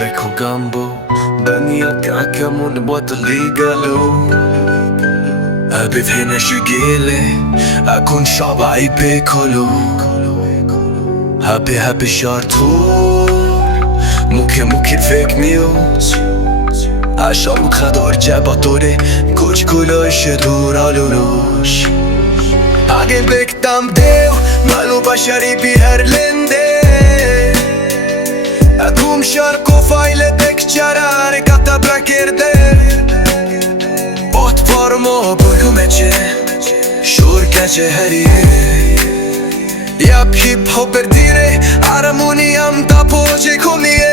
দেখো গাম্বো দুনিয়াটা কেমন বদলে গেল বিভিন্ন গেলে এখন সবাই বেক হলো হাবে হাবে স্বার্থ মুখে মুখে ফেক নিউজ আশঙ্কা দরজা বতরে কোচগুলো এসে দৌড়ালো রোষ আগে দেখতাম দেও ভালোবাসারই বিহার লেনদে এখন সার্কো ফাইলে বেকচারার কাতা ব্র্যাকের দে পথ পরম ঘুমেছে সুর কাছে হারিয়ে ইয়াপ হিপ হপের ধীরে হারমোনিয়াম তাপোজে ঘুমিয়ে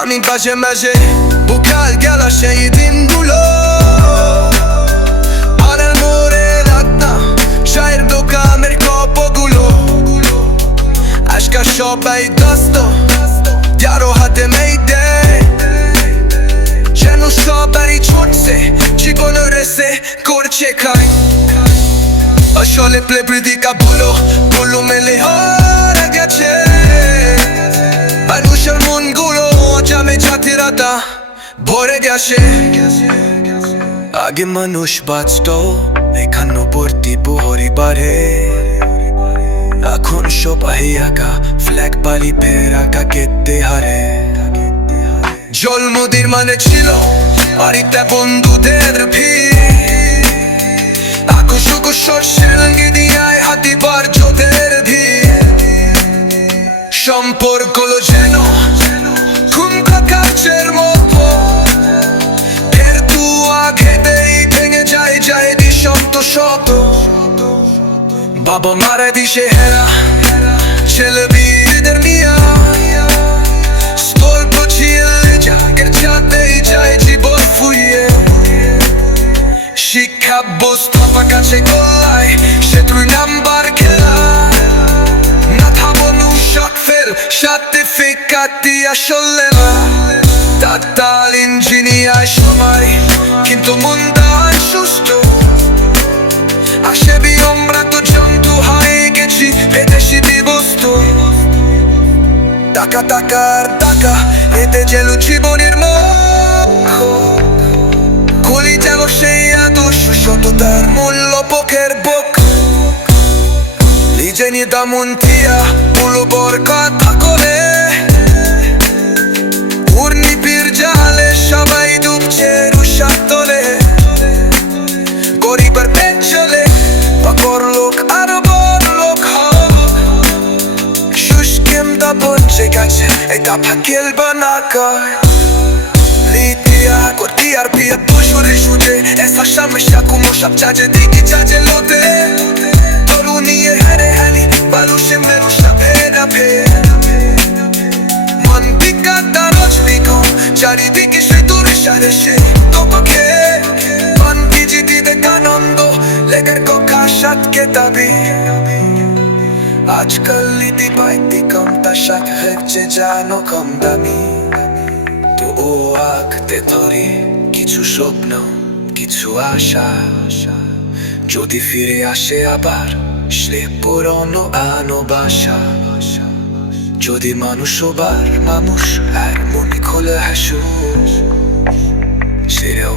আমি মাঝে মাঝে বুকাল গেল সেই দিনগুলো আনার মোড়ে রাখতাম চায়ের দোকানের কপগুলো আজকাল সবাই ব্যস্ত যারো হাতে মেয়েদে যেন সবাই ছুটছে জীবনের রেসে করছে খাই আসলে প্লেবৃদিকা বলো মেলে হারা গেছে মানুষের মনগুলো জামে জাতিরাতা ভরে গেছে আগে মানুষ বাঁচত একান্নবর্তী পরিবারে এখন সবাই একা ফ্ল্যাগ বালি ফেরাকা কেটে হারে জন্মদিন মানে ছিল বাড়িতে বন্ধুদের ভিড় হাতিবার যোধের ধীর সম্পর্কগুলো যেন খুমকা কাচের মতো ফের তুয়া খেতেই ভেঙে যায় দিশন্ত শত বাবা মারা দিশে হেরা ছেলে বিয়েদের নিয়া স্থল পচিয়ে জাগের যাতেই যায় জীবন ফুইয়ে শিক্ষা বস্তু কাছে গোল্লায় সে 3 নাম্বার খেলা না থামনু শট ফেল সার্টিফিকেট দিয়া চলে না ডাক্তার ইঞ্জিনিয়ার সবাই কিন্তু মনদান সুস্থ আসেবি আমরা তো জন্তু হয়ে গেছি এদেশি বস্তু টাকা টাকার টাকা এতে যেন জীবনের মুখ কলি যেন সেই আদর্শ সততার মূল্য পক্ষের বুক নিজে নিদামন থিয়া পুলবর কথা করে উর্নিপির জালে সবাই ডুবছে রুষার তোলে গরিবের পেট চলে বাকর লোক আরো বড় লোক শুষ্কেম দা বঞ্চে গেছে এটা ফাঁকেল বানাকার Cortiar pia pușuri șuge Esa șameșa cu moșa Ceage digi ceage lote Torunie here hali Balușe merușa pena pe Man pica daroci pico Ceari digi și dure șare și După che Man digi di de canondo Legar coca șat che tabi Ačkal lidi bajti kam ta šak Hekče jano kam dami ও আঁকতে ধরি কিছু স্বপ্ন কিছু আশা যদি ফিরে আসে আবার সে পুরনো আনোবাসা যদি মানুষ বার মানুষ আর মনে খোলা হাসু সেরাও